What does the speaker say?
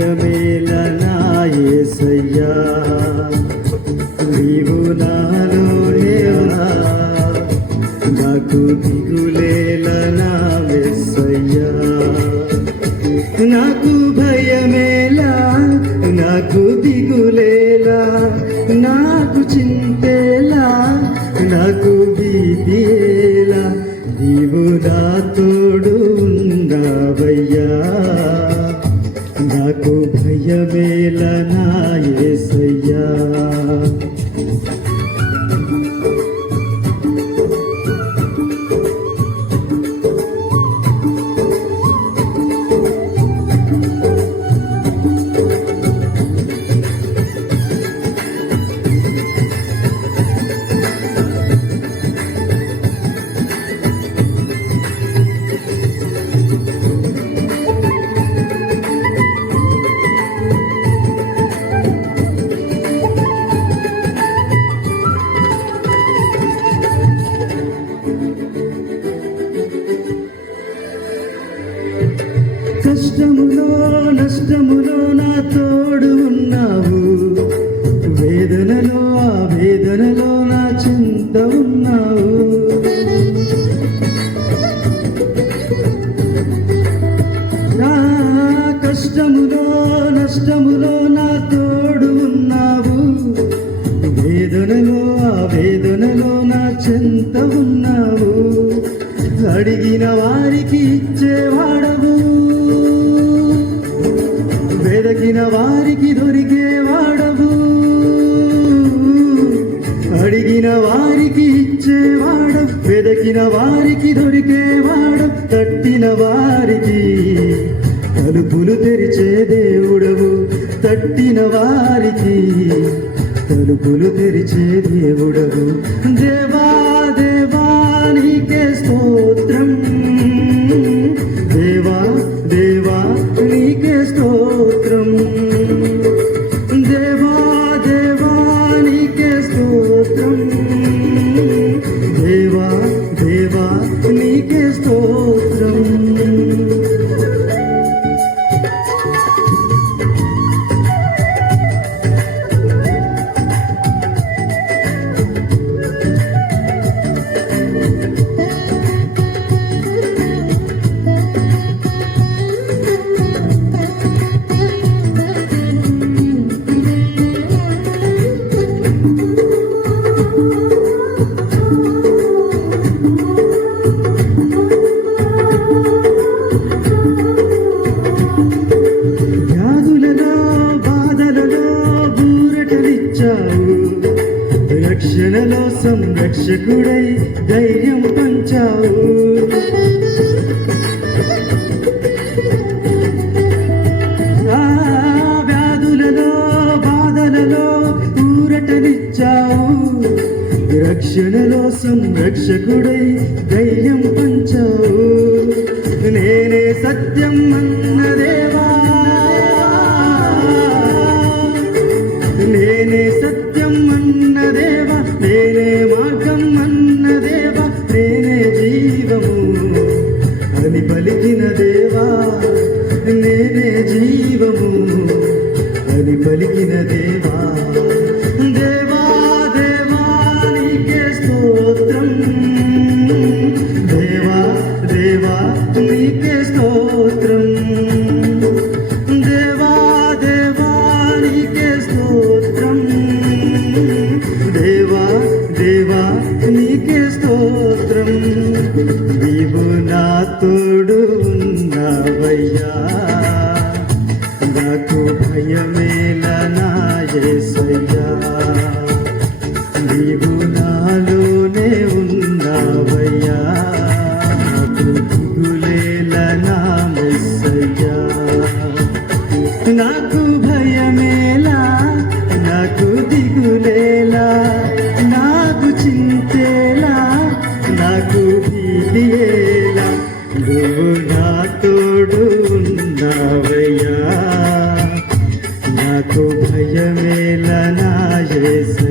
భయమేల నా యేసయ్యా, నీవు నాలోనే ఉన్నా, నాకు దిగులేల నా యేసయ్యా. నాకు భయమేలా, నాకు దిగులేలా, నాకు చింతేలా, నాకు భీతియేలా, నీవు నా తోడు ఉన్నావయ్యా. నాకు భయమేలా నా యేసయ్యా. కష్టములో నష్టములో నా తోడు ఉన్నావు, వేదనలో ఆ వేదనలో నా చింత ఉన్నావు. నా కష్టములో నష్టములో నా తోడు ఉన్నావు, వేదనలో ఆ వేదనలో నా చింత ఉన్నావు. అడిగిన వారికి ఇచ్చేవాడవు, వెదకిన వారికి దొరికేవాడవు. అడిగిన వారికి ఇచ్చేవాడవు, వెదకిన వారికి దొరికేవాడవు. తట్టిన వారికి తలుపులు తెరిచే దేవుడవు, తట్టిన వారికి తలుపులు తెరిచే దేవుడవు. దేవా దేవా నీకే స్తోత్రం, దేవా దేవా నీకే స్తోత్రం, దేవా దేవా నీకే స్తోత్రం, దేవా దేవా నీకే స్తోత్రం. రక్షణలో సంరక్షకుడై ధైర్యం పంచావు. వ్యాధులలో బాధలలో ఊరటనిచ్చావు, రక్షణలో సంరక్షకుడై ధైర్యం పంచావు. నేనే సత్యం అన్న దేవా, నేనే సత్యం అన్న దేవా, నేనే మార్గం అన్న దేవా, నేనే జీవము అని పలికిన దేవా, నేనే జీవము అని పలికిన దేవా. దేవా దేవా నీకే స్తోత్రం, దేవా దేవా నీకే స్తోత్రం, దేవా దేవా నీకే స్తోత్రం, దేవా దేవా నీకే స్తోత్రం. నీవు నా తోడు ఉన్నావయ్యా, నాకు భయమేల నా యేసయ్యా. నీవు నాలోనే ఉన్నావయ్యా, నాకు దిగులేల నా యేసయ్యా. నాకు భయమేలా, నాకు దిగులేలా, నాకు చింతేలా, నాకు భీతియేలా, నువ్వు నా తోడు ఉన్నావయ్యా. నాకు భయమేలా నా యేసయ్యా.